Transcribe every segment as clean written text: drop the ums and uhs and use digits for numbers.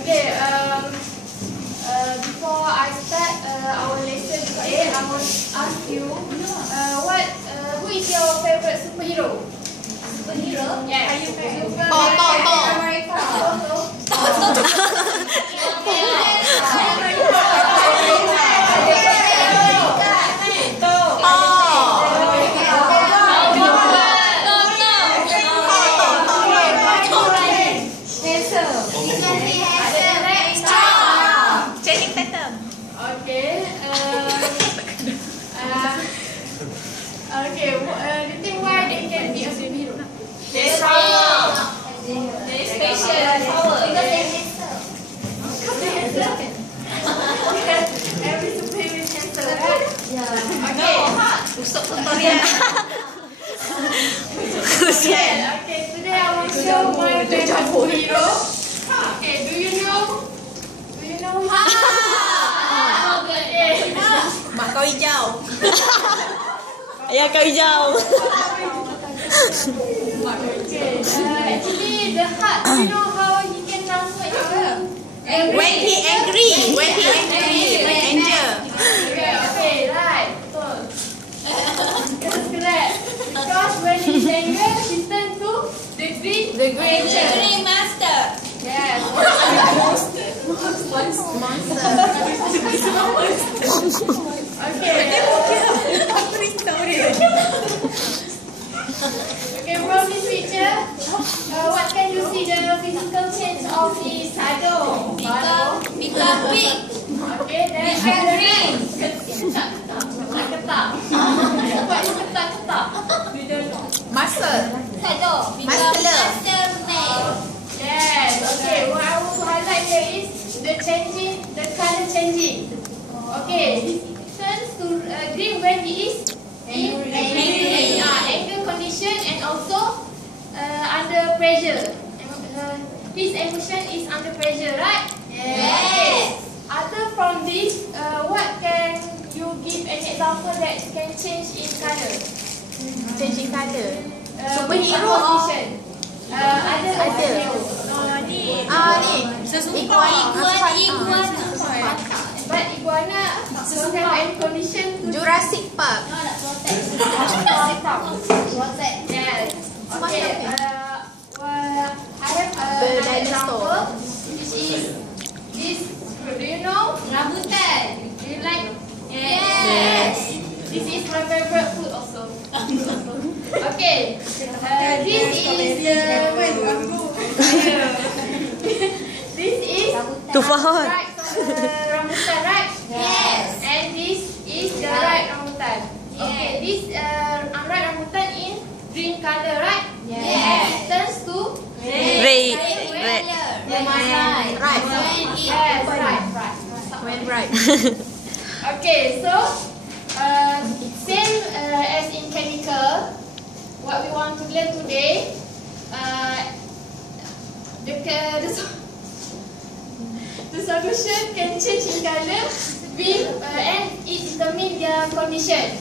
Okay, before I start our lesson today, I want to ask you, who is your favorite superhero? Superhero? Yes. Okay, the thing why they can be a superhero? There's power. There's patience. Power. Because they're handsome. Every superhero is handsome, right? Yeah. Okay. Usap tutorial. Okay, today I will show my favorite superhero. Okay, do you know? Mak kau hijau. Ayah kau hijau. Actually, the heart, you know how he can transfer into When he angry. Angel. Okay, right. That's correct. Because when he's angry, he turns to the green master. Yes. Monster. Okay. Okay, from this picture, what can you see the physical change of his shadow? Become big. Okay, then green. Ketak. What is ketak? We don't know. Muscle. Shadow. Muscular. Yes. Okay, what I want to highlight here is the color changing. Okay, he turns to green when he is in anger condition and also under pressure. His emotion is under pressure, right? Yes. Okay. Other from this, what can you give an example that can change in color? Changing color. Superhero condition. Ada. Ni. But iguana don't have any condition to Jurassic Park. Yes. Okay. I have an example, which is this. Do you know? Rambutan. Do you like? Yes. This is my favorite food also. Okay. This is Tufahan. rambutan, right? Yes. And this is the right rambutan. Okay, this right rambutan in green color, right? Yes. And it turns to Red. Right. Okay, so same as in chemical, what we want to learn today, the solution can change in color and it determines their condition.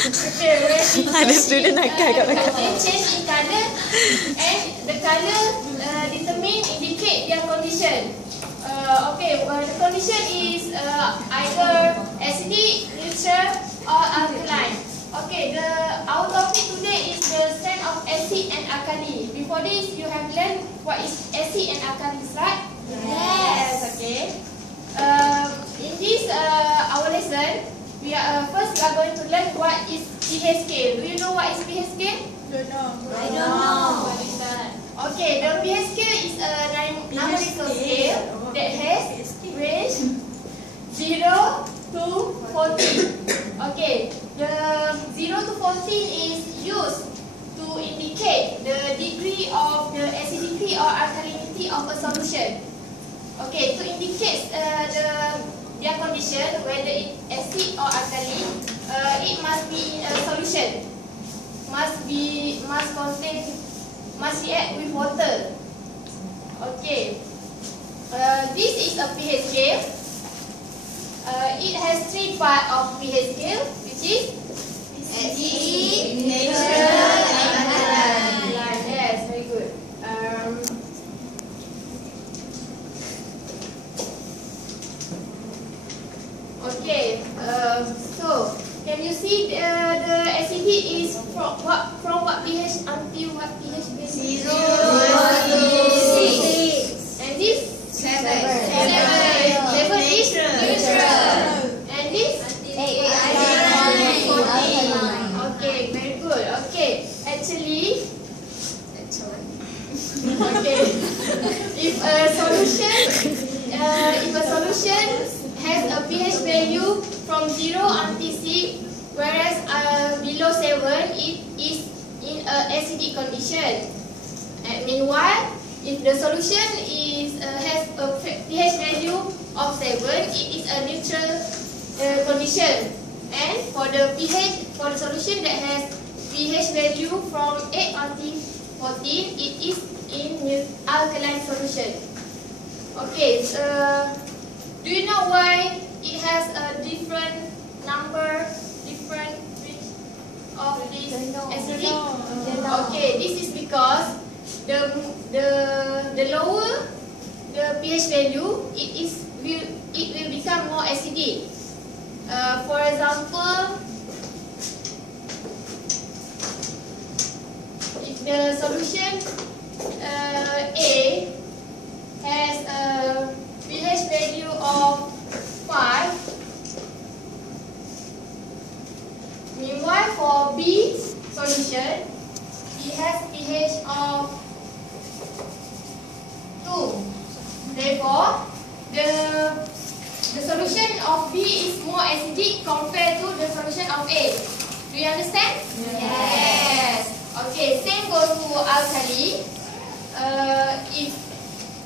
Okay, Ada student nakal kat belakang. they change in color and the color indicate their condition. Okay, the condition is either acidic, neutral or alkaline. Okay, our topic today is the strength of acid and alkali. Before this, you have learned what is acid and alkali, right? Yes. Okay. In this our lesson, we are going to learn what is pH scale. Do you know what is pH scale? Don't know. I don't know. What is that? Okay, the pH scale is a numerical scale that has range 0 to 14. Okay, the 0 to 14 is used to indicate the degree of the acidity or alkalinity of a solution. Okay, to indicate their condition, whether it acid or alkaline, it must be in a solution. Must react with water. Okay. This is a pH scale. It has 3 parts of pH scale, which is acidic, neutral, from what pH until what pH value? 0 6. And this? 7. 7 is neutral. And this? 8. Okay, very good. Okay, actually, okay, if a solution has a pH value from 0 until 6, whereas below 7 it is in a acidic condition. And meanwhile, if the solution has a pH value of 7, it is a neutral condition. And for the solution that has pH value from 8 until 14, it is in alkaline solution. Okay, do you know why it has a different number, different range of this acidic? Okay, this is because the lower the pH value, it will become more acidic. For example, if the solution A has a pH value of 5, meanwhile for B solution, it has pH of 2. Therefore, the solution of B is more acidic compared to the solution of A. Do you understand? Yes. Okay, same goes to alkali. If,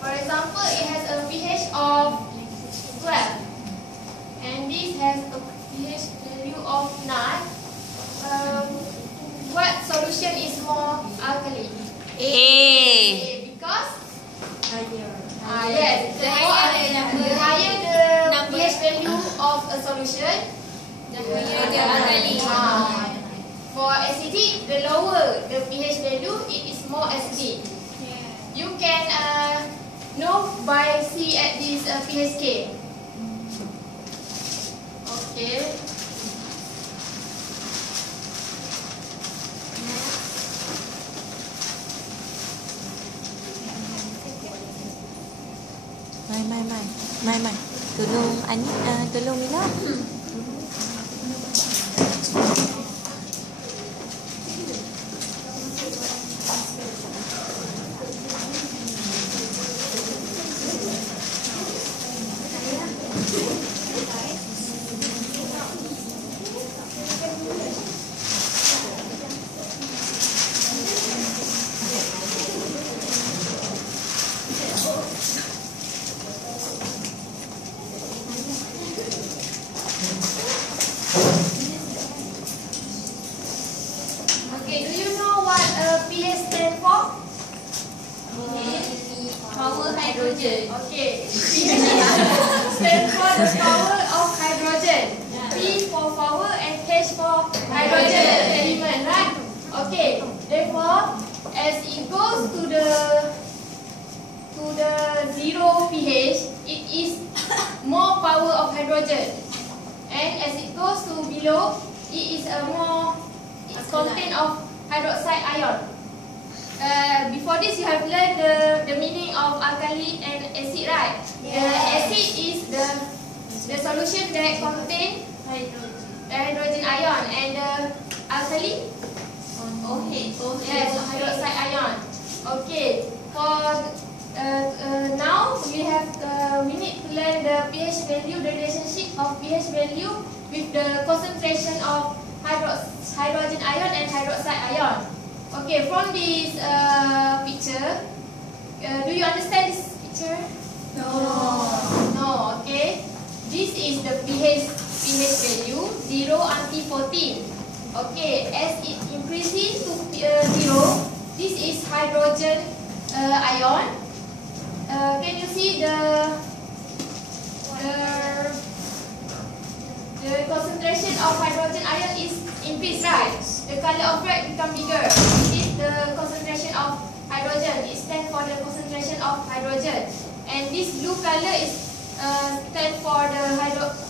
for example, it has a pH of 12 and this has a pH value of 9, what solution is more alkali? A. Because? Yes. The higher the pH value of a solution, the higher the alkali. For acidic, the lower the pH value, it is more acidic. You can know by see at this pH scale. Okay. Mai. Tolong Mila. Okay, do you know what pH stands for? Power hydrogen. Okay, pH stands for the power of hydrogen. P for power and H for hydrogen element, right? Okay, therefore, as it goes to the 0 pH, it is more power of hydrogen, and as it goes to below, it is a more content of hydroxide ion. Before this, you have learned the meaning of alkali and acid, right? The acid is the solution that contain hydrogen ion, and the alkali, yes, hydroxide ion. Okay, for now we need to learn the pH value, the relationship of pH value with the concentration of hydrogen ion and hydroxide ion. Okay, from this picture, do you understand this picture? No. Okay, this is the pH value 0 until 14. Okay, as it increases to 0, this is hydrogen ion. Can you see the concentration of hydrogen ion is increased, right? The color of red become bigger. This is the concentration of hydrogen. It stands for the concentration of hydrogen. And this blue color is stand for the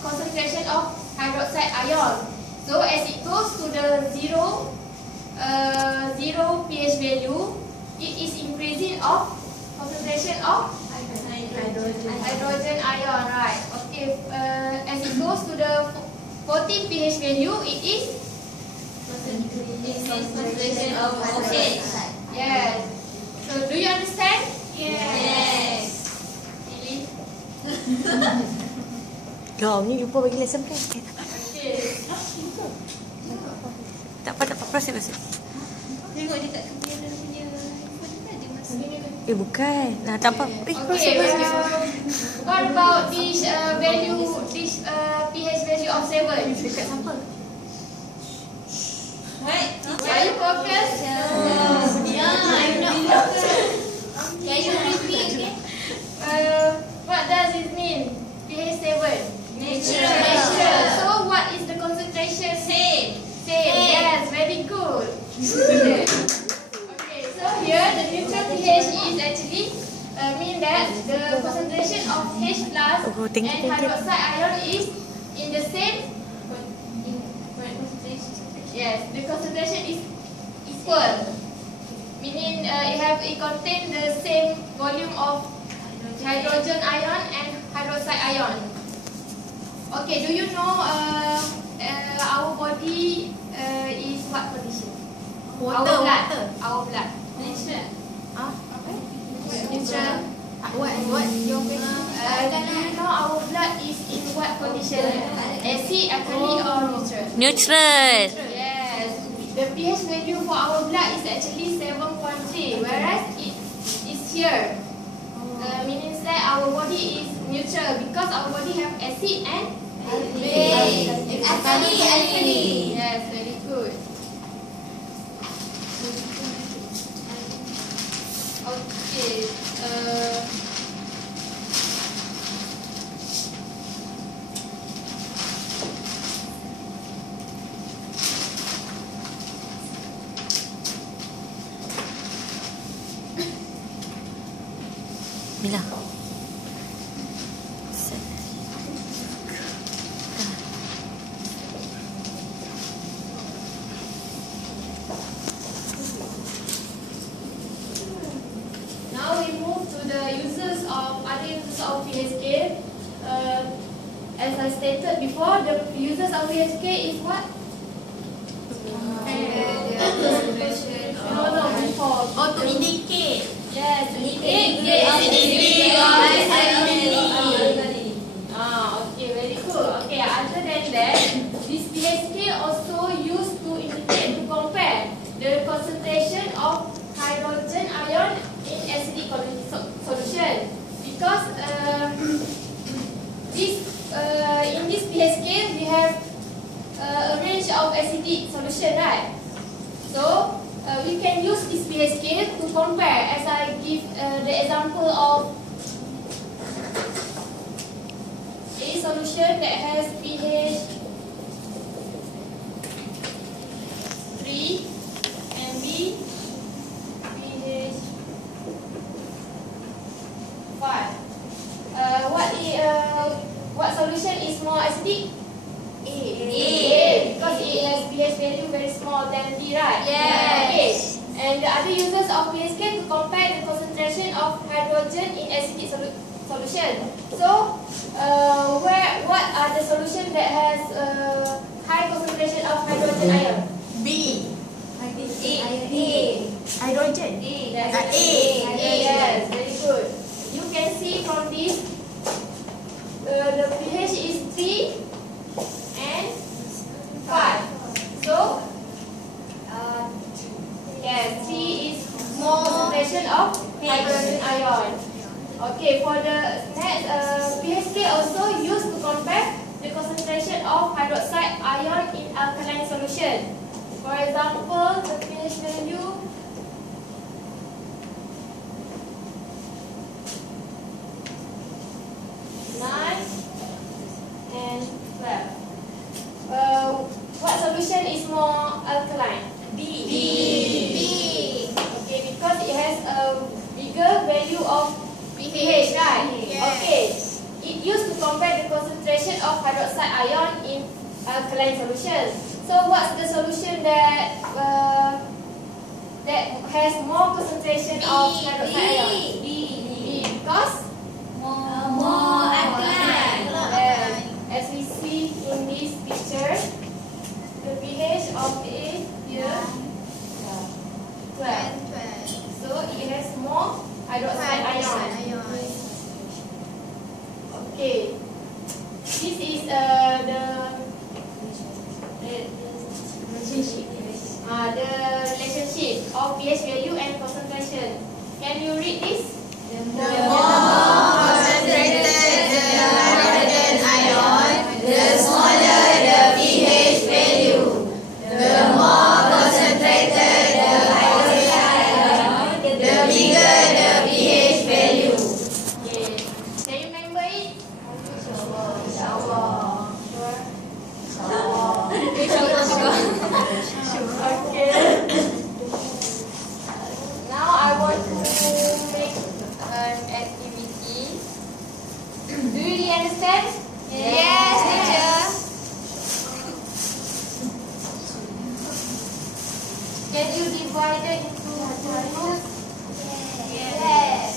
concentration of hydroxide ion. So as it goes to the 0 0 pH value, it is increasing of concentration of hydrogen ion, right? Okay, as it goes to the 40 pH value, it is Concentration of OH. yes. So do you understand? Yes. Really? Kau ni lupa bagi lesson plan. Okay. Tak apa, proses. Tengok dekat kamera punya handphone ada masuk. Bukan. Nah, tak apa. Okay, what about this value, this pH value of 7? Dekat siapa? What? Are you focused? I'm not focused. Can you repeat again? What does it mean? pH 7. Natural. So what is the concentration? Same. Yes, very good. Okay, so here the neutral pH is actually mean that the concentration of H plus and hydroxide ion is in the same. Yes, the concentration is equal. Meaning it contains the same volume of hydrogen ion and hydroxide ion. Okay, do you know our body is what condition? Water. Our blood. Natural. Neutral. What your Do you know our blood is in what condition? Acid, alkali or neutral? Neutral. Yes. The pH value for our blood is actually 7.3, whereas it is here. Meaning that our body is neutral because our body have acid and alkali. Yes, very good. Okay. Mila. Now we move to the uses of other uses of pH scale. As I stated before, the uses of pH scale is what? No, before. Oh, to indicate. Yes, indicate the acidity or alkalinity. Okay, very good. Okay, other than that, this pH scale also used to indicate, to compare the concentration of hydrogen ion in acidic solution. Because in this pH scale, we have a range of acidic solution, right? So we can use this pH scale to compare, as I give the example of a solution that has pH 3 and B pH 5. What solution is more acidic? A, because it has pH value very small than B, right? Yes. Okay. And the other uses of pH scale to compare the concentration of hydrogen in acidic solution. So, what are the solutions that has high concentration of hydrogen ion? B. A. Hydrogen. Yes, very good. You can see from this, the pH is 3 and 5. So, yes, 3 is more concentration of hydrogen ion. Okay, for the next, pH scale also used to compare the concentration of hydroxide ion in alkaline solution. For example, the pH value 9 and 12. What solution is more alkaline? B. Okay, because it has a bigger value of pH, right? Yes. Okay. It used to compare the concentration of hydroxide ion in alkaline solution. So what's the solution that has more concentration of hydroxide ion? D. Because More as we see in this picture, the pH of it here 12. So it has more hydroxide ion. Okay. This is the relationship of pH value and concentration. Can you read this? The more concentrated the hydrogen ion, the smaller the pH value. The more concentrated the hydrogen ion, the bigger the pH value. Okay. Can you remember it? Okay. Now I want to make an activity. Do you really understand? Yes, teacher. Can you divide it into two groups? Yes.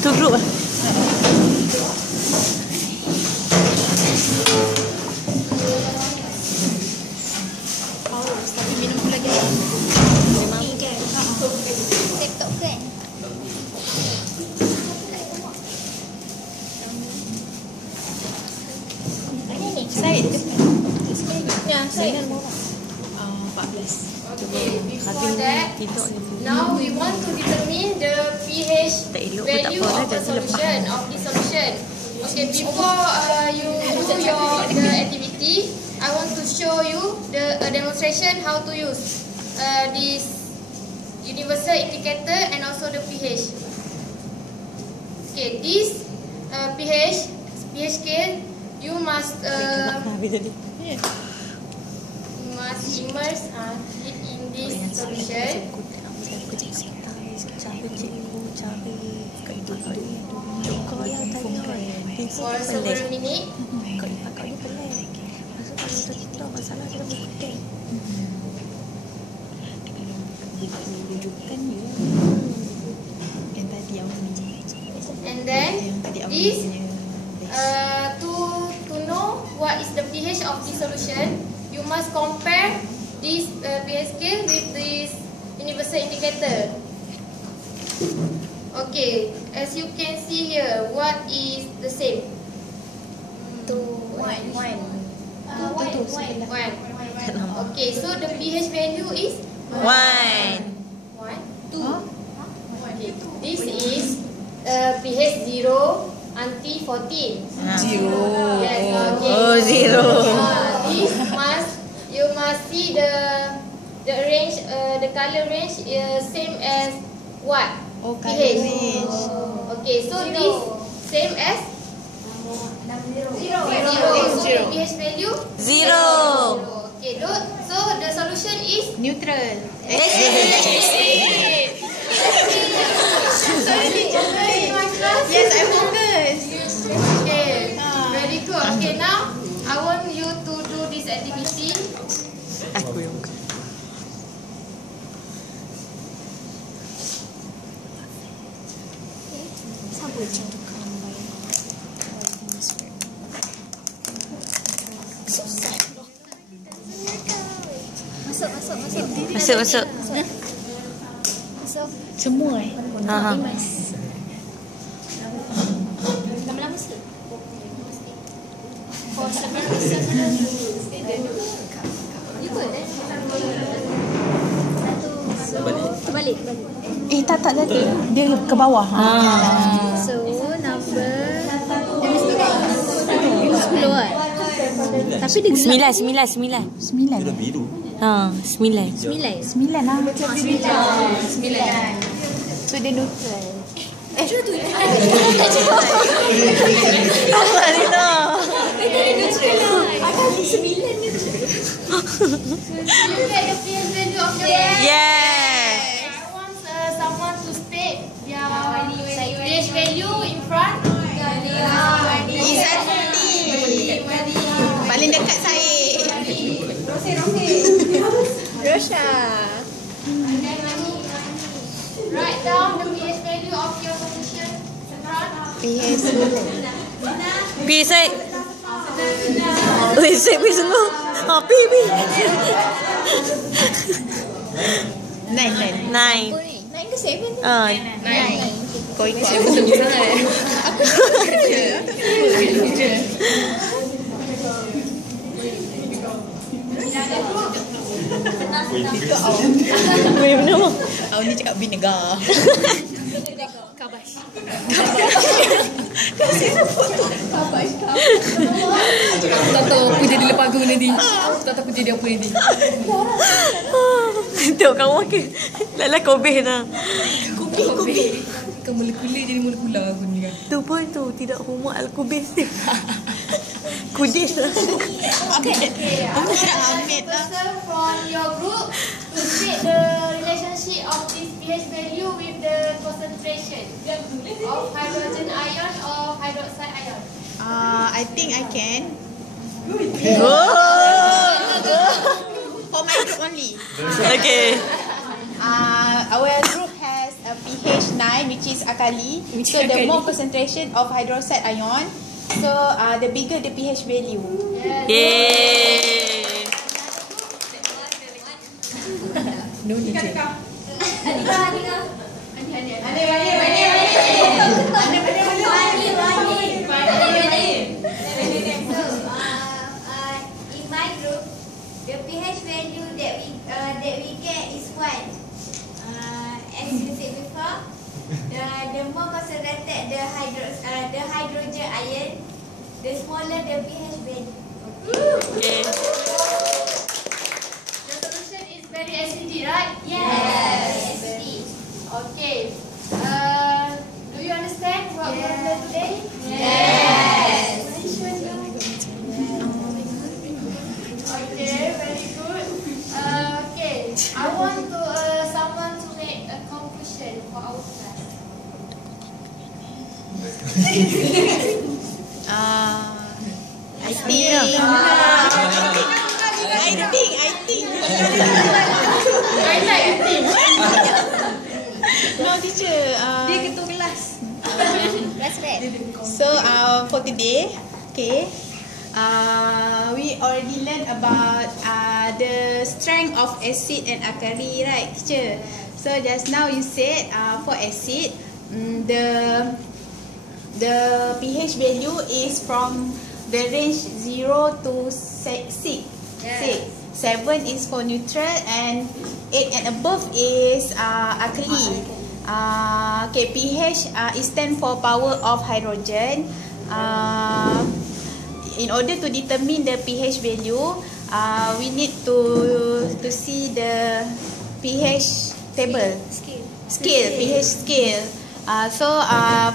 Tu group lah. Laptop kan? Saya Ya, saya. 14. Okay, before that, now we want to determine the pH Tak elok pun tak value apa lah, of the jadi solution, of this solution. Okay, before you do the activity, I want to show you a demonstration how to use this universal indicator and also the pH. Okay, this pH scale you must immerse it in this solution. For several minutes. And then this to know what is the pH of this solution, you must compare this pH scale with this universal indicator. Okay, as you can see here, what is the same? One. Okay, so the pH value is 1. 1. 2. Okay, this is pH 0 until 14. 0. Yes, okay. Oh, 0. This you must see the range, the color range same as what? Oh, pH. color range. Okay, so this same as 0. So the pH value 0. Okay, so the solution is Neutral. Yes, I focus. Okay, very good. Okay, now I want you to do this activity. Aku yang Masuk. Semua Ha. Lama-lama sikit. Balik. Tak tadi. Dia ke bawah. So number 10 kan? Tapi dia gelap. 9. Dia biru. 9. 9 lah. 9. So dia neutral. Ada 9 neutral. You get the pH value of your Yes. I want someone to state their pH value in front. Paling dekat saya. Rosha. Write down the pH value of your solution in front. pH. Pi saya. Wait, saya pi semua. Pi. 9. 9 ke 7? 9. Kau ikut aku. Weh, benar mah. Awak ni cakap vinegar. Kabas. Tak tahu aku jadi lepaga nanti. Tak tahu aku jadi apa nanti. Tengok kamu makan. Lala kobeh dah. Kubih. Kau molekula jadi molekula aku ni kan. Tu pun tu. Tidak homo al-kubeh. Kudis lah. Okay. I want a person from your group to state the relationship of this pH value with the concentration of hydrogen ion or hydroxide ion. I think I can. For my group only. Okay. Our group has a pH 9, which is alkali. So the more concentration of hydroxide ion, so the bigger the pH value. Yay! No need. In my group, the pH value that we get is 1. As you said before, the more concentrated the hydrogen ion, the smaller the pH value. Okay. The solution is very acidic, right? Yes. Okay. Do you understand what we have learned today? Yes. Okay, very good. Okay, I want to someone to make a conclusion for our class. I think. I like a team. No, teacher. Dia ketua kelas. That's right. So for today, okay, we already learned about the strength of acid and alkali, right, teacher? So just now you said for acid, the pH value is from the range 0 to 6. 7 is for neutral and 8 and above is alkali. Okay, pH is stand for power of hydrogen. In order to determine the pH value, we need to see the pH table. pH scale. So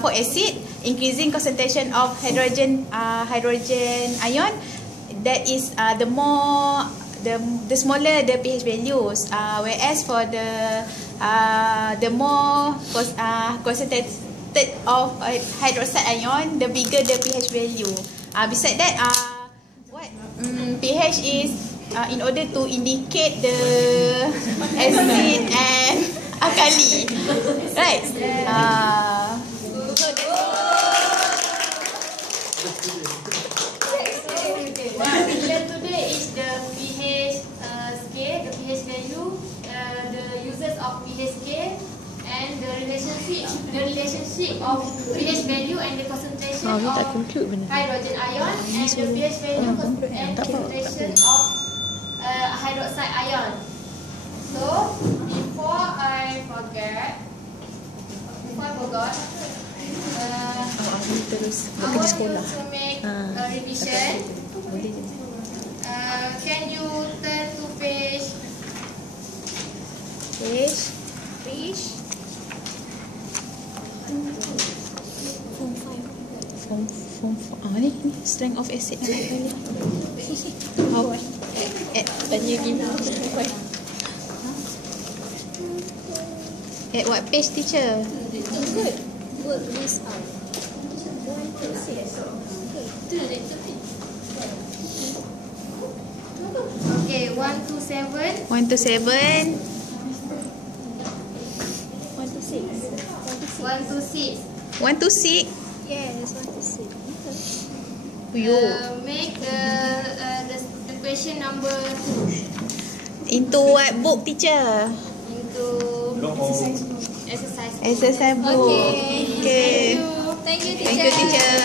for acid, increasing concentration of hydrogen ion, that is the smaller the pH values. Whereas for the more concentrated of hydroxide ion, the bigger the pH value. Besides that, pH is in order to indicate the acid and alkali, right? What we learned today is the pH scale, the pH value, the uses of pH scale, and the relationship of pH value and the concentration of hydrogen ion, and the pH value and concentration of hydroxide ion. So before I forgot, I want you to make a revision. Can you turn to page? Form 4. Ni strength of acid and alkali. Tanya gini. At what page, teacher? Good. Work this out. 1 to 6. Okay, 1 to 7. 1 to 7. 1 to 6. 1 to 6. 1 to 6. Yes, 1 to 6. Yo. Make the question number 2 Into what book, teacher? into exercise. Exercise book. Okay. Okay. Thank you, Thank you, teacher.